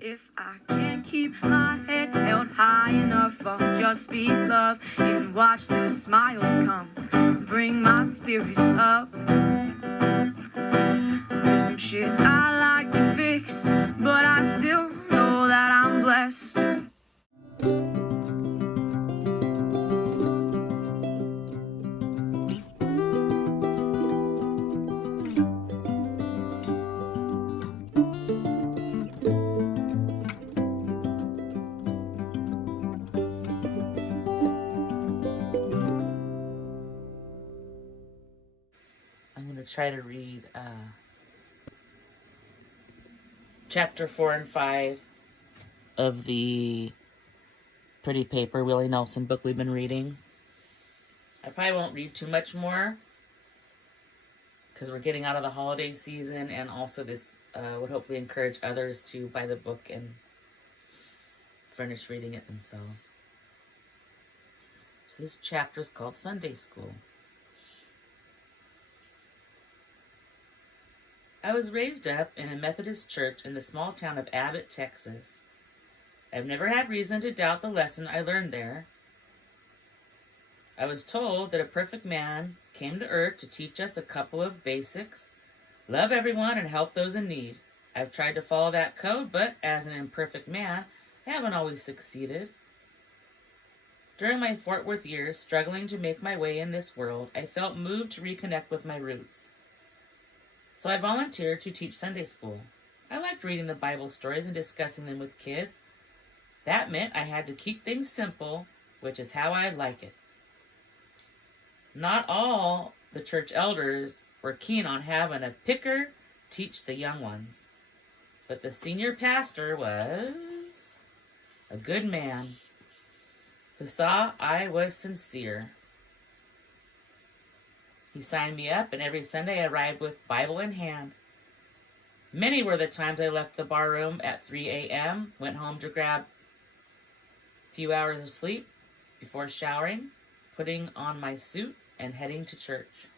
If I can't keep my head held high enough, I'll just be love and watch the smiles come, bring my spirits up. There's some shit I like to fix, but I still know that I'm blessed. I'm going to try to read chapter 4 and 5 of the Pretty Paper Willie Nelson book we've been reading. I probably won't read too much more because we're getting out of the holiday season, and also this would hopefully encourage others to buy the book and finish reading it themselves. So this chapter is called Sunday School. I was raised up in a Methodist church in the small town of Abbott, Texas. I've never had reason to doubt the lesson I learned there. I was told that a perfect man came to earth to teach us a couple of basics: love everyone and help those in need. I've tried to follow that code, but as an imperfect man, I haven't always succeeded. During my Fort Worth years, struggling to make my way in this world, I felt moved to reconnect with my roots. So I volunteered to teach Sunday school. I liked reading the Bible stories and discussing them with kids. That meant I had to keep things simple, which is how I like it. Not all the church elders were keen on having a picker teach the young ones, but the senior pastor was a good man who saw I was sincere. He signed me up, and every Sunday I arrived with Bible in hand. Many were the times I left the bar room at 3 a.m., went home to grab a few hours of sleep before showering, putting on my suit, and heading to church.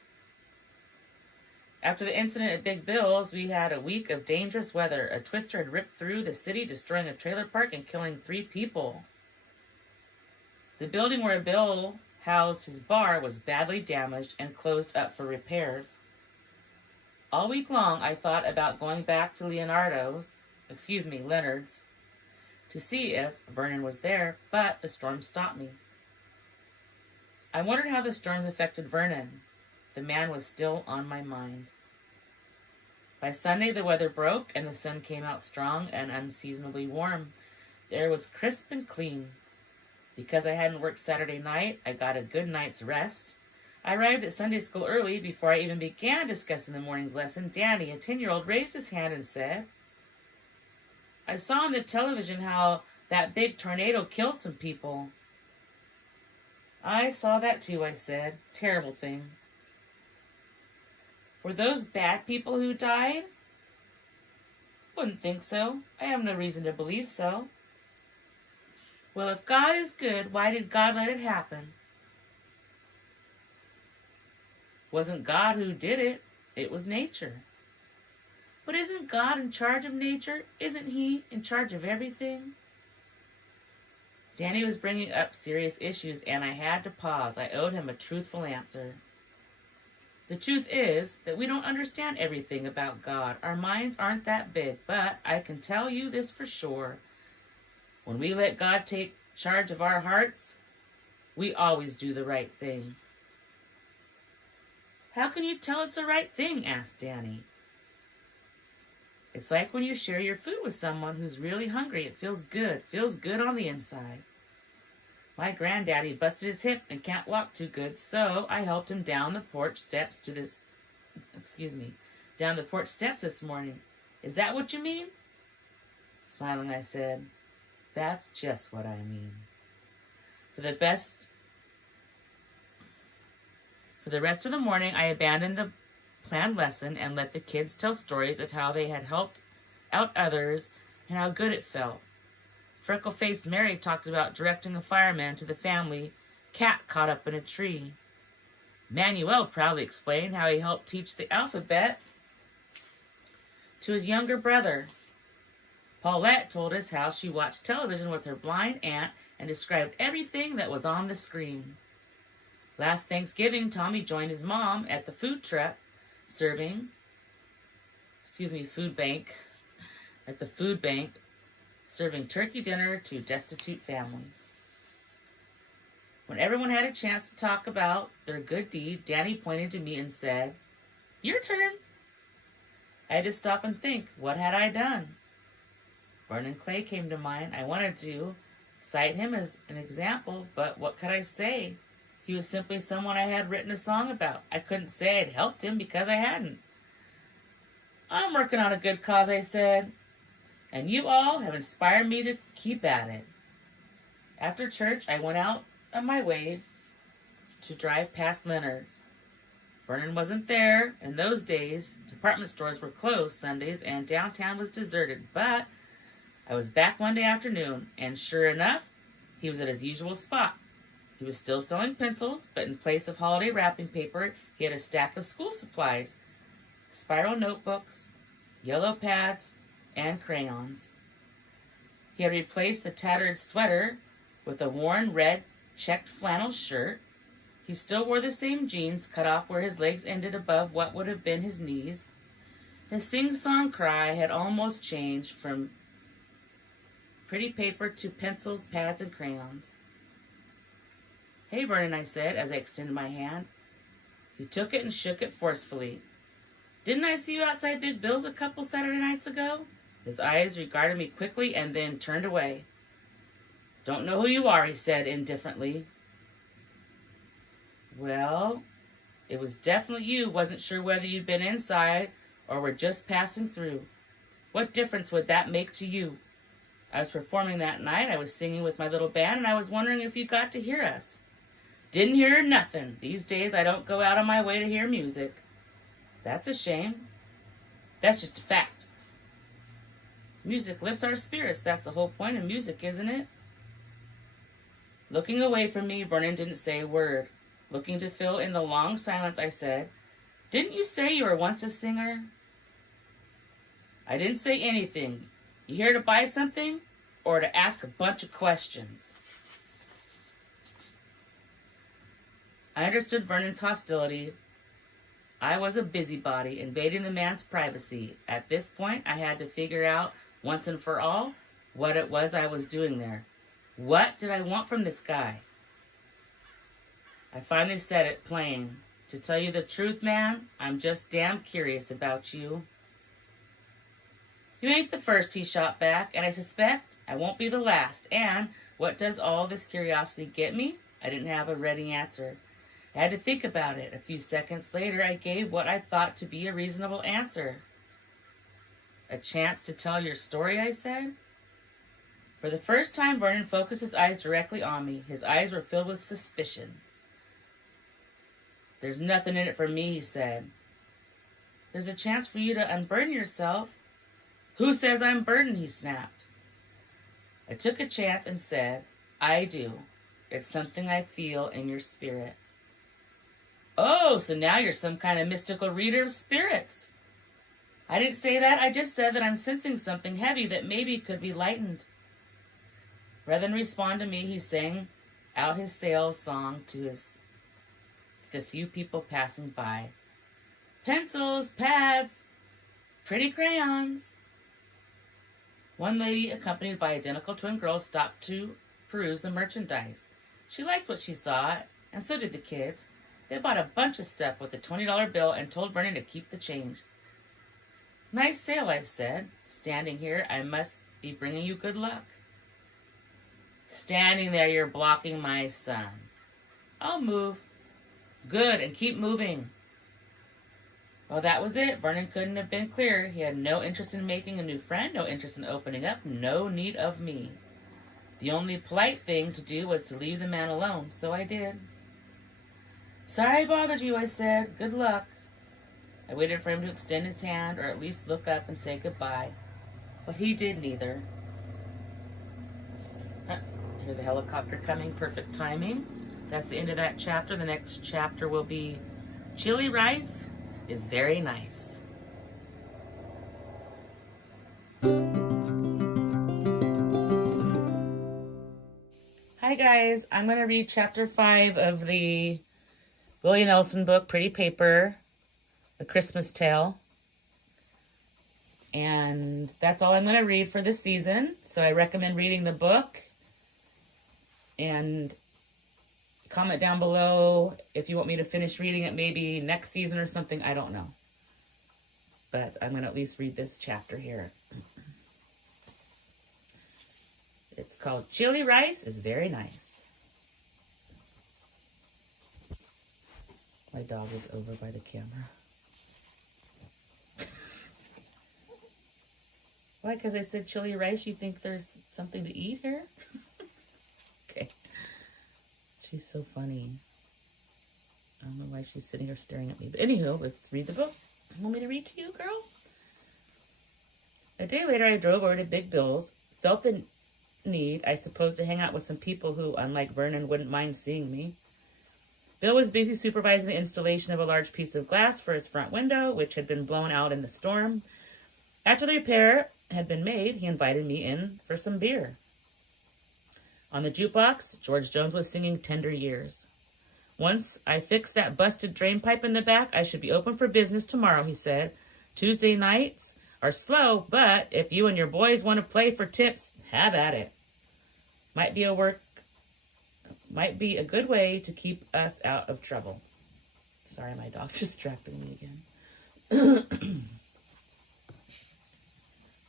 After the incident at Big Bill's, we had a week of dangerous weather. A twister had ripped through the city, destroying a trailer park and killing 3 people. The building where Bill housed his bar was badly damaged and closed up for repairs. All week long, I thought about going back to Leonard's, to see if Vernon was there, but the storm stopped me. I wondered how the storms affected Vernon. The man was still on my mind. By Sunday, the weather broke and the sun came out strong and unseasonably warm. The air was crisp and clean. Because I hadn't worked Saturday night, I got a good night's rest. I arrived at Sunday school early. Before I even began discussing the morning's lesson, Danny, a 10-year-old, raised his hand and said, "I saw on the television how that big tornado killed some people." "I saw that too," I said. "Terrible thing." "Were those bad people who died?" "Wouldn't think so. I have no reason to believe so." "Well, if God is good, why did God let it happen?" "Wasn't God who did it. It was nature." "But isn't God in charge of nature? Isn't He in charge of everything?" Danny was bringing up serious issues, and I had to pause. I owed him a truthful answer. The truth is that we don't understand everything about God. Our minds aren't that big, but I can tell you this for sure. When we let God take charge of our hearts, we always do the right thing. "How can you tell it's the right thing?" asked Danny. "It's like when you share your food with someone who's really hungry. It feels good on the inside. My granddaddy busted his hip and can't walk too good, so I helped him down the porch steps this morning. Is that what you mean?" Smiling, I said, "That's just what I mean." For the rest of the morning, I abandoned the planned lesson and let the kids tell stories of how they had helped out others and how good it felt. Freckle-faced Mary talked about directing a fireman to the family cat caught up in a tree. Manuel proudly explained how he helped teach the alphabet to his younger brother. Paulette told us how she watched television with her blind aunt and described everything that was on the screen. Last Thanksgiving, Tommy joined his mom at the food bank, serving turkey dinner to destitute families. When everyone had a chance to talk about their good deed, Danny pointed to me and said, "Your turn." I had to stop and think, what had I done? Vernon Clay came to mind. I wanted to cite him as an example, but what could I say? He was simply someone I had written a song about. I couldn't say I'd helped him because I hadn't. "I'm working on a good cause," I said, "and you all have inspired me to keep at it." After church, I went out on my way to drive past Leonard's. Vernon wasn't there. In those days, department stores were closed Sundays and downtown was deserted, but I was back Monday afternoon, and sure enough, he was at his usual spot. He was still selling pencils, but in place of holiday wrapping paper, he had a stack of school supplies, spiral notebooks, yellow pads, and crayons. He had replaced the tattered sweater with a worn red checked flannel shirt. He still wore the same jeans cut off where his legs ended above what would have been his knees. His sing-song cry had almost changed from pretty paper to pencils, pads, and crayons. "Hey, Vernon," I said as I extended my hand. He took it and shook it forcefully. "Didn't I see you outside Big Bill's a couple Saturday nights ago?" His eyes regarded me quickly and then turned away. "Don't know who you are," he said indifferently. "Well, it was definitely you. Wasn't sure whether you'd been inside or were just passing through. What difference would that make to you? I was performing that night. I was singing with my little band, and I was wondering if you got to hear us." "Didn't hear nothing. These days I don't go out on my way to hear music." "That's a shame." "That's just a fact. Music lifts our spirits. That's the whole point of music, isn't it?" Looking away from me, Vernon didn't say a word. Looking to fill in the long silence, I said, "Didn't you say you were once a singer?" "I didn't say anything. You here to buy something or to ask a bunch of questions?" I understood Vernon's hostility. I was a busybody, invading the man's privacy. At this point, I had to figure out once and for all what it was I was doing there. What did I want from this guy? I finally said it plain. "To tell you the truth, man, I'm just damn curious about you." "You ain't the first," he shot back, "and I suspect I won't be the last. And what does all this curiosity get me?" I didn't have a ready answer. I had to think about it. A few seconds later, I gave what I thought to be a reasonable answer. "A chance to tell your story," I said. For the first time, Vernon focused his eyes directly on me. His eyes were filled with suspicion. "There's nothing in it for me," he said. "There's a chance for you to unburden yourself." "Who says I'm burdened?" he snapped. I took a chance and said, "I do. It's something I feel in your spirit." "Oh, so now you're some kind of mystical reader of spirits." "I didn't say that. I just said that I'm sensing something heavy that maybe could be lightened." Rather than respond to me, he sang out his sales song to the few people passing by. "Pencils, pads, pretty crayons." One lady, accompanied by identical twin girls, stopped to peruse the merchandise. She liked what she saw, and so did the kids. They bought a bunch of stuff with a $20 bill and told Vernon to keep the change. "Nice sale," I said. "Standing here, I must be bringing you good luck." "Standing there, you're blocking my sun." "I'll move." "Good, and keep moving." Well, that was it. Vernon couldn't have been clearer. He had no interest in making a new friend, no interest in opening up, no need of me. The only polite thing to do was to leave the man alone, so I did. "Sorry I bothered you," I said. "Good luck." I waited for him to extend his hand, or at least look up and say goodbye. But he did neither. Hear the helicopter coming, perfect timing. That's the end of that chapter. The next chapter will be Chili Rice is Very Nice. guys, I'm going to read chapter 5 of the Willie Nelson book, Pretty Paper, A Christmas Tale. And that's all I'm going to read for this season. So I recommend reading the book. And comment down below if you want me to finish reading it maybe next season or something. I don't know. But I'm going to at least read this chapter here. It's called Chili Rice is Very Nice. My dog is over by the camera. Why? Because I said chili rice, you think there's something to eat here? Okay. She's so funny. I don't know why she's sitting here staring at me. But anywho, let's read the book. You want me to read to you, girl? A day later, I drove over to Big Bill's, felt the need, I suppose, to hang out with some people who, unlike Vernon, wouldn't mind seeing me. Bill was busy supervising the installation of a large piece of glass for his front window, which had been blown out in the storm. After the repair had been made, he invited me in for some beer. On the jukebox, George Jones was singing Tender Years. Once I fix that busted drain pipe in the back, I should be open for business tomorrow, he said. Tuesday nights are slow, but if you and your boys want to play for tips, have at it. Might be a good way to keep us out of trouble. Sorry, my dog's distracting me again.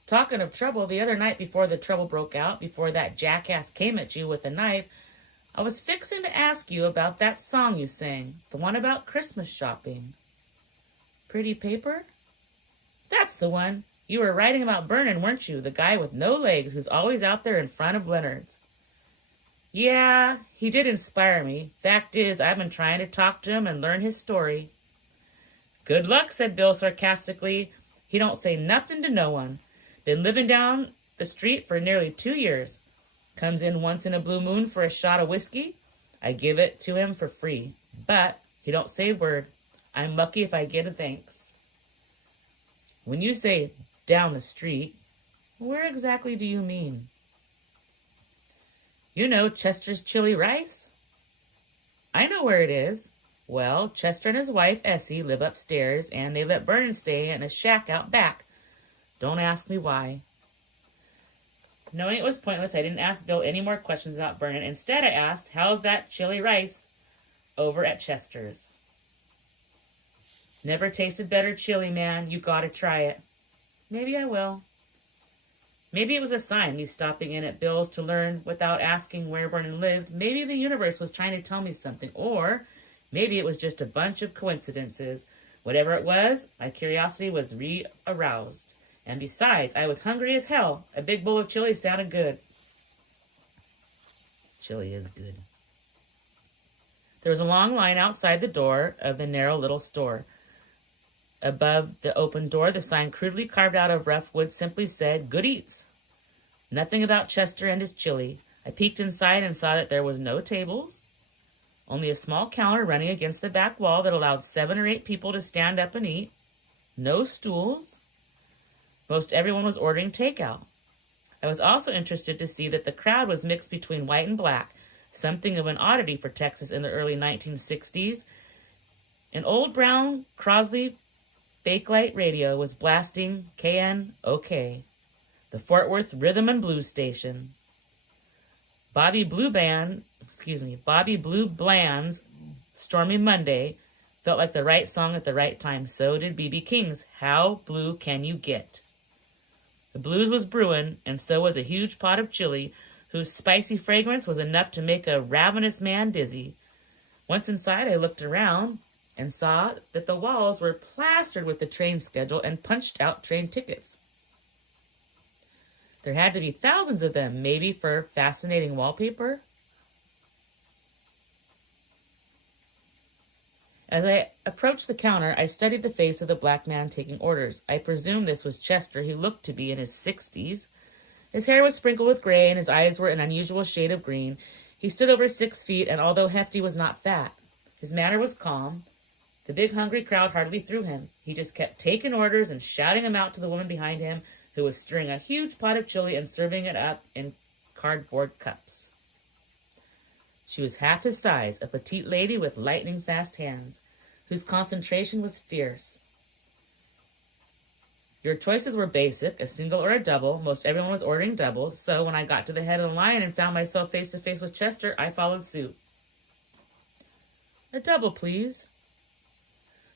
Talking of trouble, the other night before the trouble broke out, before that jackass came at you with a knife, I was fixing to ask you about that song you sang, the one about Christmas shopping. Pretty Paper? That's the one. You were writing about Vernon, weren't you? The guy with no legs who's always out there in front of Leonard's. Yeah, he did inspire me. Fact is, I've been trying to talk to him and learn his story. Good luck, said Bill sarcastically. He don't say nothing to no one. Been living down the street for nearly 2 years. Comes in once in a blue moon for a shot of whiskey. I give it to him for free. But he don't say a word. I'm lucky if I get a thanks. When you say down the street, where exactly do you mean? You know Chester's Chili Rice? I know where it is. Well, Chester and his wife, Essie, live upstairs, and they let Vernon stay in a shack out back. Don't ask me why. Knowing it was pointless, I didn't ask Bill any more questions about Vernon. Instead, I asked, how's that chili rice over at Chester's? Never tasted better chili, man. You gotta try it. Maybe I will. Maybe it was a sign, me stopping in at Bill's to learn without asking where Vernon lived. Maybe the universe was trying to tell me something. Or maybe it was just a bunch of coincidences. Whatever it was, my curiosity was re-aroused. And besides, I was hungry as hell. A big bowl of chili sounded good. Chili is good. There was a long line outside the door of the narrow little store. Above the open door, the sign crudely carved out of rough wood simply said, Good Eats. Nothing about Chester and his chili. I peeked inside and saw that there was no tables, only a small counter running against the back wall that allowed 7 or 8 people to stand up and eat. No stools. Most everyone was ordering takeout. I was also interested to see that the crowd was mixed between white and black, something of an oddity for Texas in the early 1960s. An old brown Crosley Bakelite radio was blasting KNOK, the Fort Worth Rhythm and Blues station. Bobby Blue Bland's Stormy Monday felt like the right song at the right time. So did B.B. King's How Blue Can You Get? The blues was brewing, and so was a huge pot of chili, whose spicy fragrance was enough to make a ravenous man dizzy. Once inside, I looked around and saw that the walls were plastered with the train schedule and punched out train tickets. There had to be thousands of them, maybe for fascinating wallpaper. As I approached the counter, I studied the face of the black man taking orders. I presume this was Chester, who looked to be in his 60s. His hair was sprinkled with gray, and his eyes were an unusual shade of green. He stood over 6 feet, and although hefty, was not fat. His manner was calm. The big hungry crowd hardly threw him. He just kept taking orders and shouting them out to the woman behind him, who was stirring a huge pot of chili and serving it up in cardboard cups. She was half his size, a petite lady with lightning-fast hands, whose concentration was fierce. Your choices were basic, a single or a double. Most everyone was ordering doubles, so when I got to the head of the line and found myself face-to-face with Chester, I followed suit. A double, please.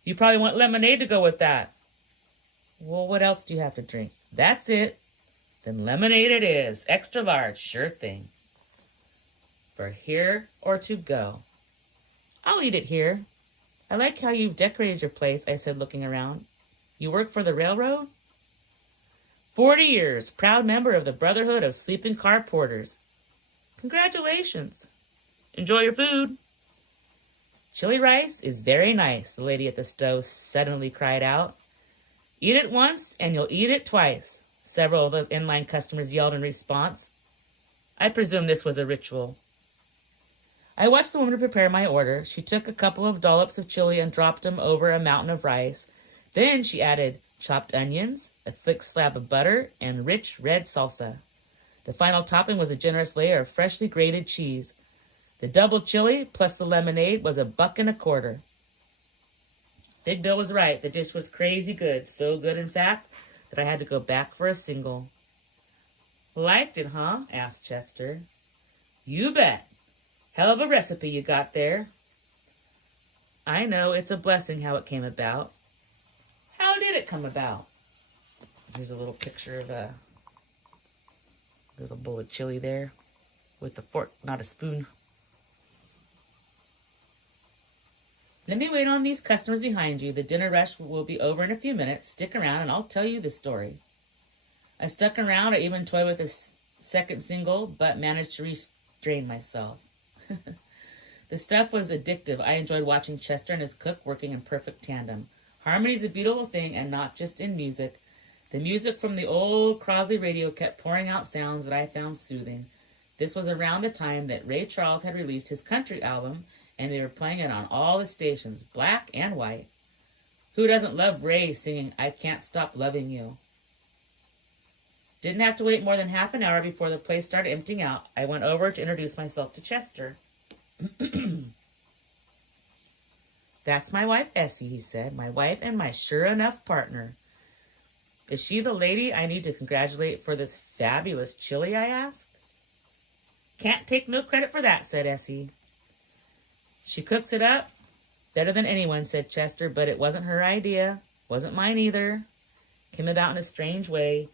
You probably want lemonade to go with that. Well, what else do you have to drink? That's it. Then lemonade it is. Extra large, sure thing. For here or to go? I'll eat it here. I like how you've decorated your place, I said, looking around. You work for the railroad? 40 years, proud member of the Brotherhood of Sleeping Car Porters. Congratulations. Enjoy your food. Chili rice is very nice, the lady at the stove suddenly cried out. Eat it once and you'll eat it twice, several of the inline customers yelled in response. I presume this was a ritual. I watched the woman prepare my order. She took a couple of dollops of chili and dropped them over a mountain of rice. Then she added chopped onions, a thick slab of butter, and rich red salsa. The final topping was a generous layer of freshly grated cheese. The double chili plus the lemonade was $1.25. Big Bill was right. The dish was crazy good. So good, in fact, that I had to go back for a single. Liked it, huh? Asked Chester. You bet. Hell of a recipe you got there. I know, it's a blessing how it came about. How did it come about? Here's a little picture of a little bowl of chili there with a fork, not a spoon. Let me wait on these customers behind you. The dinner rush will be over in a few minutes. Stick around and I'll tell you the story. I stuck around. I even toyed with a second single, but managed to restrain myself. The stuff was addictive. I enjoyed watching Chester and his cook working in perfect tandem. Harmony is a beautiful thing, and not just in music. The music from the old Crosley radio kept pouring out sounds that I found soothing. This was around the time that Ray Charles had released his country album, and they were playing it on all the stations, black and white. Who doesn't love Ray singing I Can't Stop Loving You? Didn't have to wait more than half an hour before the place started emptying out. I went over to introduce myself to Chester. That's my wife, Essie, he said. My wife and my sure enough partner. Is she the lady I need to congratulate for this fabulous chili, I asked. Can't take no credit for that, said Essie. She cooks it up better than anyone, said Chester, but it wasn't her idea. Wasn't mine either. Came about in a strange way.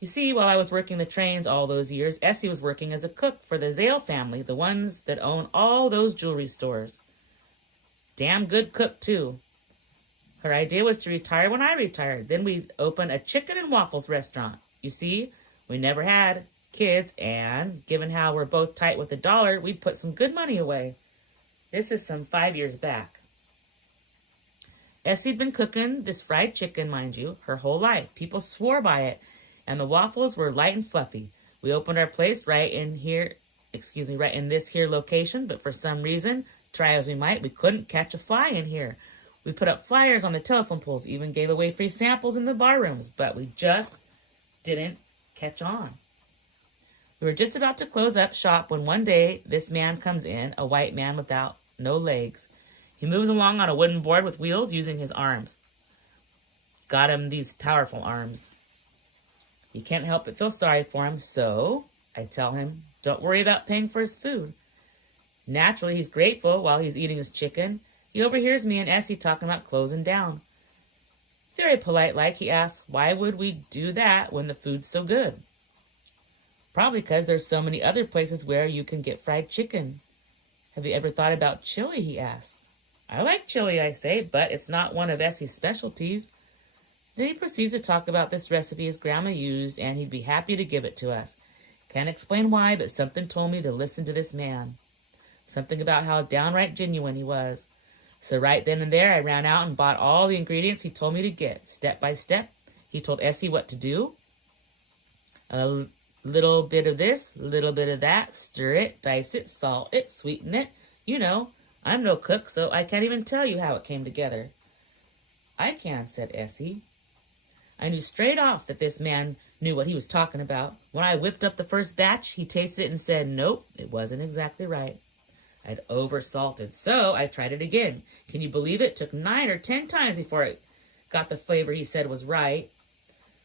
You see, while I was working the trains all those years, Essie was working as a cook for the Zale family, the ones that own all those jewelry stores. Damn good cook, too. Her idea was to retire when I retired. Then we'd open a chicken and waffles restaurant. You see, we never had kids, and given how we're both tight with the dollar, we'd put some good money away. This is some 5 years back. Essie'd been cooking this fried chicken, mind you, her whole life. People swore by it, and the waffles were light and fluffy. We opened our place right in this here location, but for some reason, try as we might, we couldn't catch a fly in here. We put up flyers on the telephone poles, even gave away free samples in the bar rooms, but we just didn't catch on. We were just about to close up shop when one day this man comes in, a white man without no legs. He moves along on a wooden board with wheels using his arms. Got him these powerful arms. You can't help but feel sorry for him, so I tell him, don't worry about paying for his food. Naturally, he's grateful while he's eating his chicken. He overhears me and Essie talking about closing down. Very polite-like, he asks, why would we do that when the food's so good? Probably because there's so many other places where you can get fried chicken. Have you ever thought about chili, he asks. I like chili, I say, but it's not one of Essie's specialties. Then he proceeds to talk about this recipe his grandma used, and he'd be happy to give it to us. Can't explain why, but something told me to listen to this man. Something about how downright genuine he was. So right then and there, I ran out and bought all the ingredients he told me to get. Step by step, he told Essie what to do. A little bit of this, a little bit of that. Stir it, dice it, salt it, sweeten it. You know, I'm no cook, so I can't even tell you how it came together. I can, said Essie. I knew straight off that this man knew what he was talking about. When I whipped up the first batch, he tasted it and said, nope, it wasn't exactly right. I'd oversalted, so I tried it again. Can you believe it? Took 9 or 10 times before it got the flavor he said was right.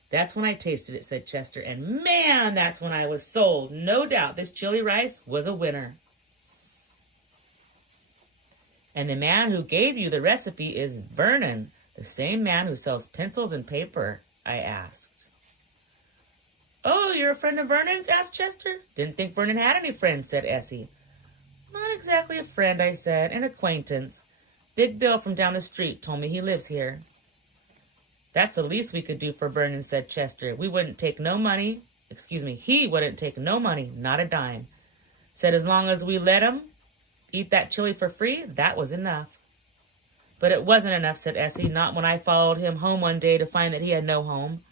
That's when I tasted it, said Chester, and man, that's when I was sold. No doubt this chili rice was a winner. And the man who gave you the recipe is Vernon, the same man who sells pencils and paper, I asked. Oh, you're a friend of Vernon's? Asked Chester. Didn't think Vernon had any friends, said Essie. Not exactly a friend, I said, an acquaintance. Big Bill from down the street told me he lives here. That's the least we could do for Vernon, said Chester. He wouldn't take no money, not a dime. Said as long as we let him eat that chili for free, that was enough. But it wasn't enough, said Essie, not when I followed him home one day to find that he had no home.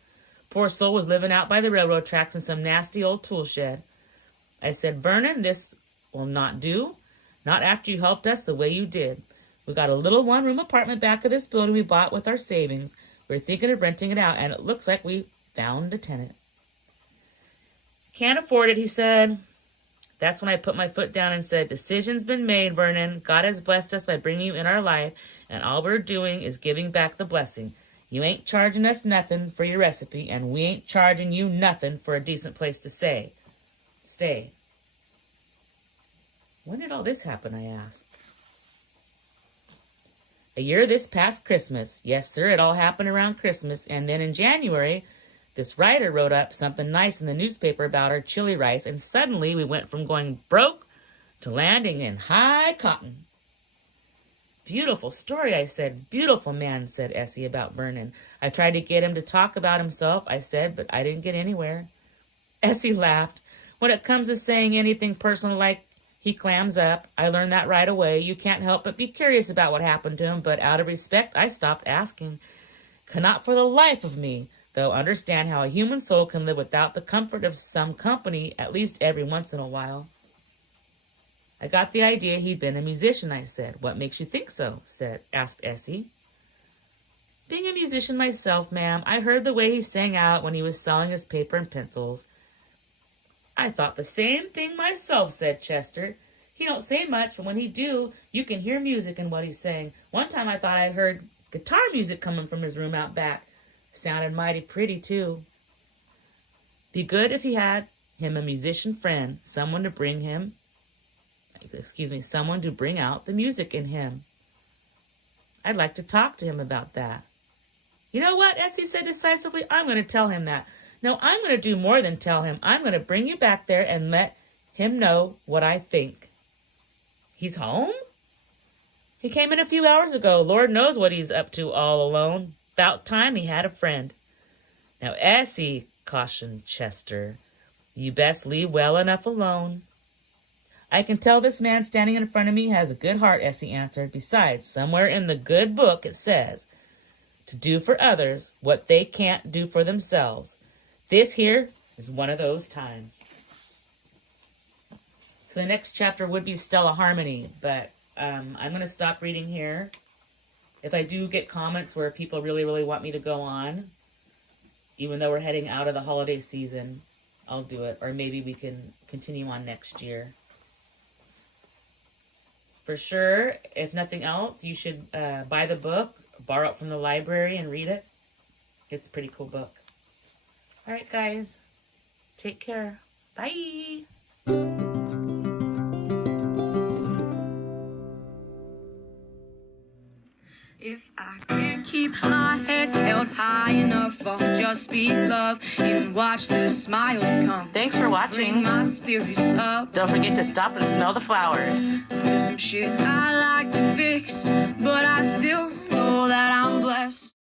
Poor soul was living out by the railroad tracks in some nasty old tool shed. I said, Vernon, this will not do. Not after you helped us the way you did. We got a little one-room apartment back of this building we bought with our savings. We're thinking of renting it out, and it looks like we found a tenant. Can't afford it, he said. That's when I put my foot down and said, decision's been made, Vernon. God has blessed us by bringing you in our life, and all we're doing is giving back the blessing. You ain't charging us nothing for your recipe, and we ain't charging you nothing for a decent place to stay. When did all this happen, I asked. A year this past Christmas. Yes, sir, it all happened around Christmas, and then in January, this writer wrote up something nice in the newspaper about our chili rice, and suddenly we went from going broke to landing in high cotton. Beautiful story, I said. Beautiful man, said Essie about Vernon. I tried to get him to talk about himself, I said, but I didn't get anywhere. Essie laughed. When it comes to saying anything personal like he clams up, I learned that right away. You can't help but be curious about what happened to him, but out of respect, I stopped asking. Cannot for the life of me, though, understand how a human soul can live without the comfort of some company, at least every once in a while. I got the idea he'd been a musician, I said. What makes you think so? Asked Essie. Being a musician myself, ma'am, I heard the way he sang out when he was selling his paper and pencils. I thought the same thing myself, said Chester. He don't say much, but when he do, you can hear music in what he's saying. One time I thought I heard guitar music coming from his room out back. Sounded mighty pretty, too. Be good if he had him a musician friend, someone to bring out the music in him. I'd like to talk to him about that. You know what, Essie said decisively, I'm going to tell him that. No, I'm going to do more than tell him. I'm going to bring you back there and let him know what I think. He's home? He came in a few hours ago. Lord knows what he's up to all alone. About time he had a friend. Now, Essie, cautioned Chester, you best leave well enough alone. I can tell this man standing in front of me has a good heart, Essie answered. Besides, somewhere in the good book it says to do for others what they can't do for themselves. This here is one of those times. So the next chapter would be Stella Harmony, but I'm going to stop reading here. If I do get comments where people really, really want me to go on, even though we're heading out of the holiday season, I'll do it. Or maybe we can continue on next year. For sure, if nothing else, you should buy the book, borrow it from the library, and read it. It's a pretty cool book. All right, guys. Take care. Bye. If I can't keep my head held high enough, I'll just be love and watch the smiles come. Thanks for watching. Bring my spirits up. Don't forget to stop and smell the flowers. There's some shit I like to fix, but I still know that I'm blessed.